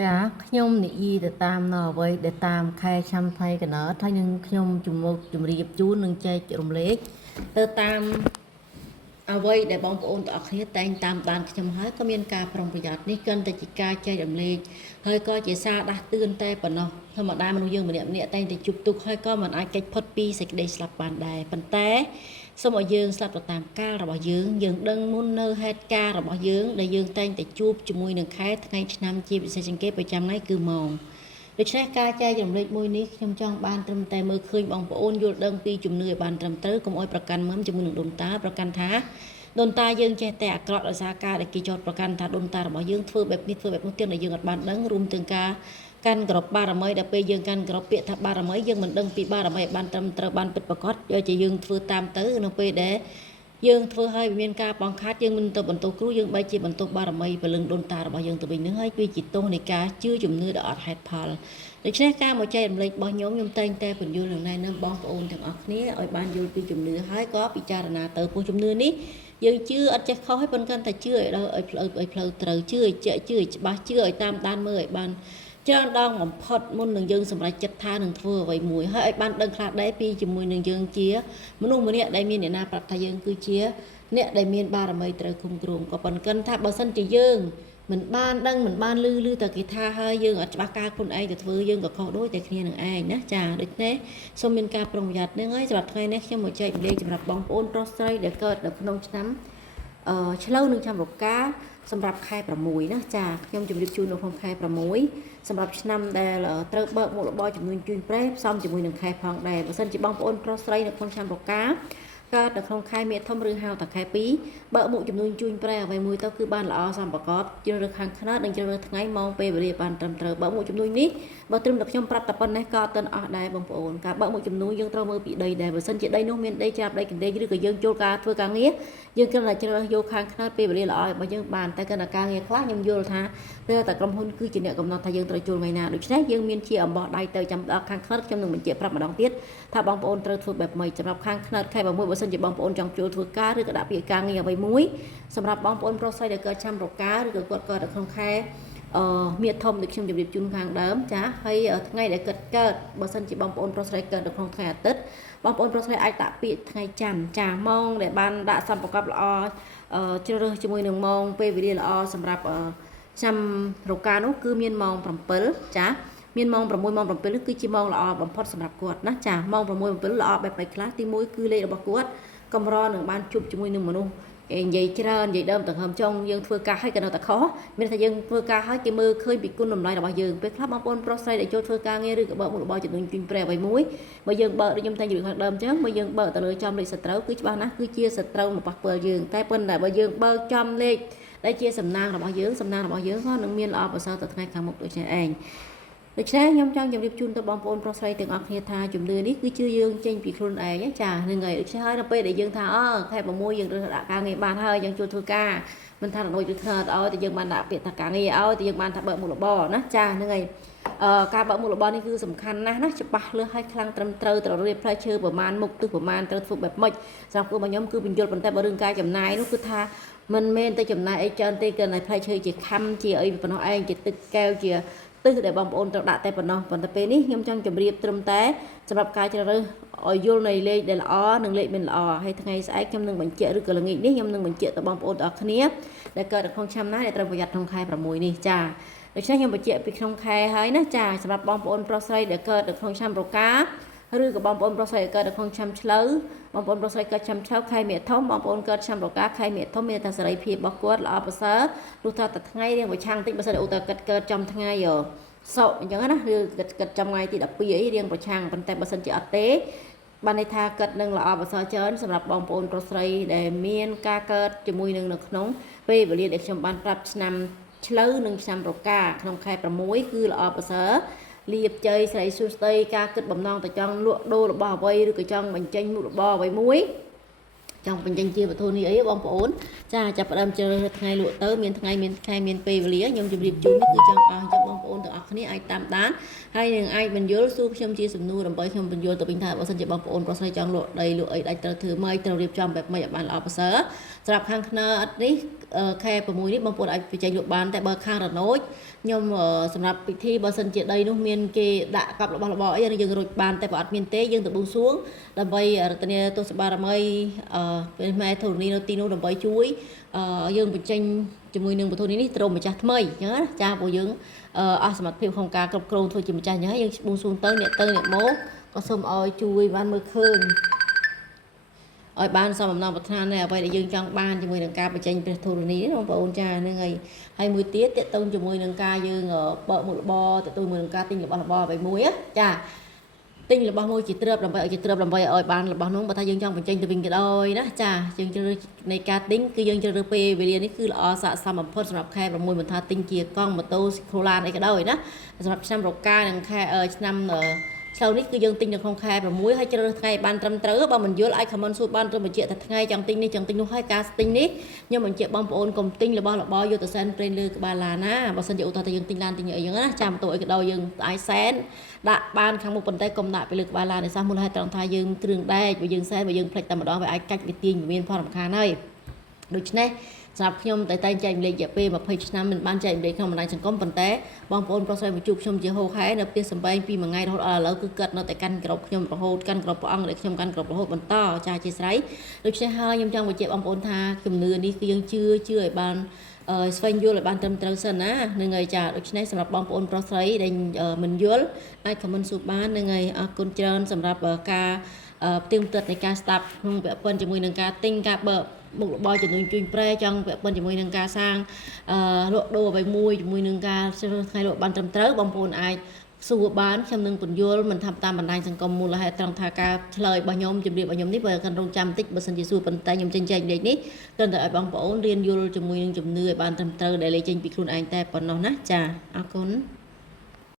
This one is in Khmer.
ចាខ្ញុំនិយាយទៅតាមនៅអ្វីដែលតាមខែឆ្នាំថ្មីកណើតហើយនឹងខ្ញុំជំមុខជំរាបជូននឹងចែករំលែកទៅតាមអ្វីដែលបងប្អូនទាំងអស់គ្នាតែងតាមដានខ្ញុំហើយក៏មានការប្រុងប្រយ័ត្ននេះគិនតែជាការចែករំលែកហើយក៏ជាសារដាស់តឿនតែប៉ុណ្ណោះធម្មតាមនុស្សយើងម្នាក់តែងតែជប់ទុកហើយក៏មិនអាចកិច្ចផុតពីសេចក្តីស្លាប់បានដែរប៉ុន្តែសូមឲ្យយើងស្លាប់ទៅតាមកាលរបស់យើងដឹងមុននៅហេតុការណ៍របស់យើងដែលយើងតែងតែជួបជាមួយនឹងខែថ្ងៃឆ្នាំជាពិសេសជាងគេប្រចាំថ្ងៃគឺម៉ោងដូច្នេះការចែករំលែកមួយនេះខ្ញុំចង់បានត្រឹមតែមើលឃើញបងប្អូនយល់ដឹងពីជំនឿឲ្យបានត្រឹមត្រូវកុំឲ្យប្រកាន់មើលជាមួយនឹងដូនតាប្រកាន់ថាដូនតាយើងចេះតែអាក្រក់ដោយសារការដែលគេចោទប្រកាន់ថាដូនតារបស់យើងធ្វើបែបនេះធ្វើបែបនោះទៀតដែលយើងអត់បានដឹងរួមទាំងការកាន់ក្របបារមីដល់ពេលយើងកាន់ក្របពាក្យថាបារមីយើងមិនដឹងពីបារមីបានត្រឹមត្រូវបានពិតប្រាកដយកជាយើងធ្វើតាមទៅនៅពេលដែលយើងធ្វើឲ្យមានការបង្ខាត់យើងមិនទៅបន្ទោសគ្រូយើងបែរជាបន្ទោសបារមីពលឹងដូនតារបស់យើងទៅវិញនឹងហើយវាជាទោសនៃការជឿជំនឿដ៏អត់ហេតុផលដូច្នេះការមកចែករំលែករបស់ខ្ញុំតែងតែបញ្យល់នឹងណែនាំបងប្អូនទាំងអស់គ្នាឲ្យបានយល់ពីជំនឿហើយក៏ពិចារណាទៅពោះជំនឿនេះយើងជឿអត់ចេះខុសឲ្យប៉ុន្តែតែជឿឲ្យដល់ឲ្យផ្លូវត្រូវជឿឲ្យជាក់ជឿឲ្យច្បាស់ជឿឲ្យតាមដានមើលឲ្យបានច្រើនដងបំផុតមុននឹងយើងសម្រេចចិត្តថានឹងធ្វើអ្វីមួយហើយឲ្យបានដឹងខ្លះដែរពីជាមួយនឹងយើងជាមនុស្សម្នាក់ដែលមានអ្នកណាប្រាប់ថាយើងគឺជាអ្នកដែលមានបារមីត្រូវគុំគ្រងក៏ប៉ុន្តែថាបើសិនជាយើងមិនបានដឹងមិនបានលឺតែគេថាហើយយើងអត់ច្បាស់ការខ្លួនឯងទៅធ្វើយើងក៏ខុសដូចតែគ្នានឹងឯងណាចាដូច្នេះសូមមានការប្រុងប្រយ័ត្ននឹងហើយសម្រាប់ថ្ងៃនេះខ្ញុំមកចែករំលែកសម្រាប់បងប្អូនប្រុសស្រីដែលកើតនៅក្នុងឆ្នាំឆ្លូវនឹងឆ្នាំរកាសម្រាប់ខែ6ណាចាខ្ញុំជម្រាបជូននៅក្នុងខែ6សម្រាប់ឆ្នាំដែលត្រូវបើកមុខរបរចំនួនជួញប្រេផ្សំជាមួយនឹងខែផងដែរបើសិនជាបងប្អូនប្រុសស្រីនៅក្នុងឆ្នាំរកាកើតនៅក្នុងខែមិថុនឬហៅថាខែ2បើកមុខចំនួនជួញប្រែអ្វីមួយទៅគឺបានល្អសំប្រកបជ្រើសរើសខាងខ្នើតនិងជ្រើសរើសថ្ងៃម៉ោងពេលវេលាបានត្រឹមត្រូវបើកមុខចំនួននេះបើត្រឹមតែខ្ញុំប្រាប់តែប៉ុណ្ណេះក៏អត់ទាន់អស់ដែរបងប្អូនការបើកមុខចំនួនយើងត្រូវមើលពីដីដែរបើសិនជាដីនោះមានដីច្រាបដីកណ្ដេញឬក៏យើងចូលការធ្វើការងារយើងគ្រាន់តែជ្រើសរើសយកខាងខ្នើតពេលវេលាល្អរបស់យើងបានតែគណៈការងារខ្លះខ្ញុំយល់ថាពេលតែក្រុមហ៊ុនគឺជាអ្នកកំណត់ថាយើងត្រូវចូលថ្ងៃណាដូច្នេះយើងមានជាអំបោះដៃទៅចាំដល់ខាងខ្នើតខ្ញុំនឹងបញ្ជាក់ប្រាប់ម្ដងទៀតថាបងប្អូនត្រូវធ្វើបែបម៉េចសម្រាប់ខាងខ្នើតខែ6បើសិនជាបងប្អូនចង់ចូលធ្វើការឬក៏ដាក់ពាក្យការងារអ្វីមួយសម្រាប់បងប្អូនប្រុសស្រីដែលកើតឆ្នាំរកាឬក៏គាត់កើតនៅក្នុងខែមាធំដូចខ្ញុំជម្រាបជូនខាងដើមចាហើយថ្ងៃដែលកើតបើសិនជាបងប្អូនប្រុសស្រីកើតនៅក្នុងថ្ងៃអាទិត្យបងប្អូនប្រុសស្រីអាចដាក់ពាក្យថ្ងៃច័ន្ទចាម៉ោងដែលបានដាក់សម្ប្រកបល្អជ្រើសរើសជាមួយនឹងម៉ោងពេលវេលាល្អសម្រាប់ឆ្នាំរកានោះគឺមានម៉ោង7ចាមានម៉ោង6ម៉ោង7នេះគឺជាម៉ោងល្អបំផុតសម្រាប់គាត់ណាចាម៉ោង6 7ល្អបែបម៉េចខ្លះទី1គឺលេខរបស់គាត់កម្រនឹងបានជួបជាមួយនឹងមនុស្សគេនិយាយច្រើននិយាយដើមទាំងហមចុងយើងធ្វើការឲ្យក៏នៅតែខុសមានថាយើងធ្វើការឲ្យគេមើលឃើញពីគុណតម្លៃរបស់យើងពេលខ្លះបងប្អូនប្រុសស្រីដែលចូលធ្វើការងារឬក៏បើកមុខរបរចំនួនជូនប្រែអ្វីមួយបើយើងបើកដូចខ្ញុំតែនិយាយខាងដើមអញ្ចឹងបើយើងបើកទៅលើចំលេខសត្រូវគឺច្បាស់ណាស់គឺជាសត្រូវមកប៉ះពាល់យើងតែប៉ុន្តែបើយើងបើកចំលេខដែលជាសំណាងរបស់យើងក៏នឹងមានល្អប្រសើរទៅថ្ងៃខាងមុខដូចនេះឯងដូច្នេះខ្ញុំចង់ជម្រាបជូនទៅបងប្អូនប្រុសស្រីទាំងអស់គ្នាថាជំនឿនេះគឺជាយើងចេញពីខ្លួនឯងចានឹងហើយដូច្នេះហើយដល់ពេលដែលយើងថាខែ6យើងរើសដាក់ការងារបានហើយយើងចូលធ្វើការមិនថាដូចឬថ្នាក់ឲ្យតែយើងបានដាក់ពាក្យថាការងារឲ្យតែយើងបានថាបើកមុខរបរណាចានឹងហើយការបើកមុខរបរនេះគឺសំខាន់ណាស់ណាច្បាស់លើសឲ្យខ្លាំងត្រឹមត្រូវត្រូវរៀបផ្លែឈើប្រមាណមុខទិសប្រមាណត្រូវធ្វើបែបម៉េចសម្រាប់ពួកខ្ញុំគឺបញ្យល់ប៉ុន្តែបើរឿងការចំណាយនោះគឺថាមិនមែនតែចំណាយអីច្រើនទេគឺតែផ្លែឈើជាខំជាអីប៉ុណ្ណោះឯងជាទឹកកែវជាទិសដែលបងប្អូនត្រូវដាក់តែប៉ុណ្ណោះប៉ុន្តែពេលនេះខ្ញុំចង់ជម្រាបត្រឹមតែសម្រាប់ការជ្រើសរើសឲ្យយល់នៃលេខដែលល្អនិងលេខមិនល្អហើយថ្ងៃស្អែកខ្ញុំនឹងបញ្ជាក់ឬក៏ល្ងាចនេះខ្ញុំនឹងបញ្ជាក់ទៅបងប្អូនទាំងអស់គ្នាដែលកើតនៅក្នុងឆ្នាំណាដែលត្រូវប្រយ័ត្នក្នុងខែ6នេះចាដូច្នេះខ្ញុំបញ្ជាក់ពីក្នុងខែហើយណាចាសម្រាប់បងប្អូនប្រុសស្រីដែលកើតនៅក្នុងឆ្នាំរកាឬក៏បងប្អូនប្រុសស្រីកើតនៅក្នុងឆ្នាំឆ្លូវបងប្អូនប្រុសស្រីកើតឆ្នាំឆ្លូវខែមិថុនបងប្អូនកើតឆ្នាំរកាខែមិថុនមានតែសេរីភាពរបស់គាត់ល្អប្រសើរទោះថាតែថ្ងៃរៀងប្រឆាំងតិចបើសិនឧទាហរណ៍កើតចំថ្ងៃសុអញ្ចឹងណាឬគិតចំថ្ងៃទី12អីរៀងប្រឆាំងប៉ុន្តែបើសិនជាអត់ទេបានន័យថាគិតនឹងល្អប្រសើរច្រើនសម្រាប់បងប្អូនប្រុសស្រីដែលមានការកើតជាមួយនឹងនៅក្នុងពេលវេលាដែលខ្ញុំបានប្រាប់ឆ្នាំឆ្លូវនិងឆ្នាំរកាក្នុងខែ6គឺល្អប្រសើរលៀបជ័យស្រីសួស្តីការគិតបំណងទៅចង់លក់ដូររបស់អ្វីឬក៏ចង់បញ្ចេញមុខរបរអ្វីមួយចង់បញ្ចេញជាវត្ថុនេះអីបងប្អូនចាចាប់ផ្ដើមជ្រើសរើសថ្ងៃលក់ទៅមានថ្ងៃមានខែមានពេលវេលាខ្ញុំជម្រាបជូននេះគឺចង់ឲ្យបងប្អូនទាំងអស់គ្នាអាចតាមដានហើយនឹងអាចបញ្យល់សួរខ្ញុំជាសំណួរដើម្បីខ្ញុំបញ្យល់ទៅវិញថាបើសិនជាបងប្អូនប្រុសស្រីចង់លក់ដីលក់អីដាច់ត្រូវធ្វើម៉េចត្រូវរៀបចំបែបម៉េចឲ្យបានល្អប្រសើរ សម្រាប់ខាងខ្នើអត់នេះខែ6នេះបងប្អូនអាចបញ្ចេញលក់បានតែបើខាងរណូចខ្ញុំសម្រាប់ពិធីបើសិនជាដីនោះមានគេដាក់កប់របស់របរអីយើងរួចបានតែបើអត់មានទេយើងទៅបួងសួងដើម្បីរតនាទស្សបារមីពេលម៉ែធរណីនៅទីនោះដើម្បីជួយយើងបញ្ចេញជាមួយនឹងបទនេះត្រូវម្ចាស់ថ្មីអញ្ចឹងណាចាព្រោះយើងអស់សមត្ថភាពក្នុងការគ្រប់គ្រងធ្វើជាម្ចាស់អញ្ចឹងយើងបួងសួងទៅអ្នកមកក៏សូមឲ្យជួយបានមើលឃើញឲ្យបានសមអំណងប្រាថ្នានៅអ្វីដែលយើងចង់បានជាមួយនឹងការបញ្ចេញព្រះធរណីបងប្អូនចាហ្នឹងហើយមួយទៀតតេតងជាមួយនឹងការយើងបើកមុខរបរតេតងជាមួយនឹងការទិញរបស់របរអ្វីមួយចាទិញរបស់មួយជាត្រឹបដើម្បីឲ្យជាត្រឹបដើម្បីឲ្យបានរបស់នោះបើថាយើងចង់បញ្ចេញទៅវិញក៏ដោយណាចាយើងជ្រើសរើសនៃការទិញគឺយើងជ្រើសរើសពេលវេលានេះគឺល្អស័ក្តិសមបំផុតសម្រាប់ខែ6មិនថាទិញជាកង់ម៉ូតូក្រូឡានអីក៏ដោយណាសម្រាប់ឆ្នាំរកានិងខែឆ្នាំឆ្លូវនេះគឺយើងទិញនៅក្នុងខែ6ហើយជ្រើសរើសថ្ងៃបានត្រឹមត្រូវបើមិនយល់អាច comment សួរបានទៅបញ្ជាក់ថាថ្ងៃចង់ទិញនេះចង់ទិញនោះហើយការទិញនេះខ្ញុំបញ្ជាក់បងប្អូនកុំទិញរបស់របរយកទៅសែនព្រេនលើក្បាលឡានណាបើសិនជាឧទាហរណ៍ថាយើងទិញឡានទិញអីយ៉ាងណាចាំម៉ូតូអីក៏ដោយយើងអាចសែនដាក់បានខាងមុខប៉ុន្តែកុំដាក់ទៅលើក្បាលឡានឯសោះមូលហេតុត្រង់ថាយើងគ្រឿងដែកបើយើងសែនបើយើងផ្លិចតែម្ដងវាអាចកាច់វាទាញវាមានផលរំខានហើយដូច្នេះសម្រាប់ខ្ញុំតែចែករំលែករយៈពេល20ឆ្នាំមិនបានចែករំលែកក្នុងបណ្ដាញសង្គមប៉ុន្តែបងប្អូនប្រុសស្រីមកជួបខ្ញុំជាហូខែនៅផ្ទះសំបែងពីមួយថ្ងៃរហូតដល់ឥឡូវគឺគាត់នៅតែកាន់ក្របខ្ញុំរហូតកាន់ក្របព្រះអង្គដែលខ្ញុំកាន់ក្របរហូតបន្តចាជាស្រ័យដូច្នេះហើយខ្ញុំចង់បញ្ជាក់បងប្អូនថាជំនឿនេះគឺយើងជឿឲ្យបានស្វែងយល់ឲ្យបានត្រឹមត្រូវសិនណានឹងហើយចាដូច្នេះសម្រាប់បងប្អូនប្រុសស្រីដែលមិនយល់អាច comment សួរបាននឹងហើយអរគុណច្រើនសម្រាប់ការផ្ទៀងផ្ទាត់នៃការស្ដាប់ក្នុងពាក់ព័ន្ធជាមួយនឹងការទិញការបើកមុខរបរចំនួនជួញប្រែចង់ពាក់ព័ន្ធជាមួយនឹងការសាងលក់ដូរអ្វីមួយជាមួយនឹងការថ្ងៃលក់បានត្រឹមត្រូវបងប្អូនអាចសួរបានខ្ញុំនឹងពន្យល់មិនថាតាមបណ្ដាញសង្គមមូលហេតុត្រង់ថាការឆ្លើយរបស់ខ្ញុំជំរាបរបស់ខ្ញុំនេះបើកាន់រងចាំបន្តិចបើសិនជាសួរប៉ុន្តែខ្ញុំចេញចែកលេខនេះគ្រាន់តែឲ្យបងប្អូនរៀនយល់ជាមួយនឹងជំនឿឲ្យបានត្រឹមត្រូវដែលលេខចេញពីខ្លួនឯងតែប៉ុណ្ណោះណាចាអរគុណ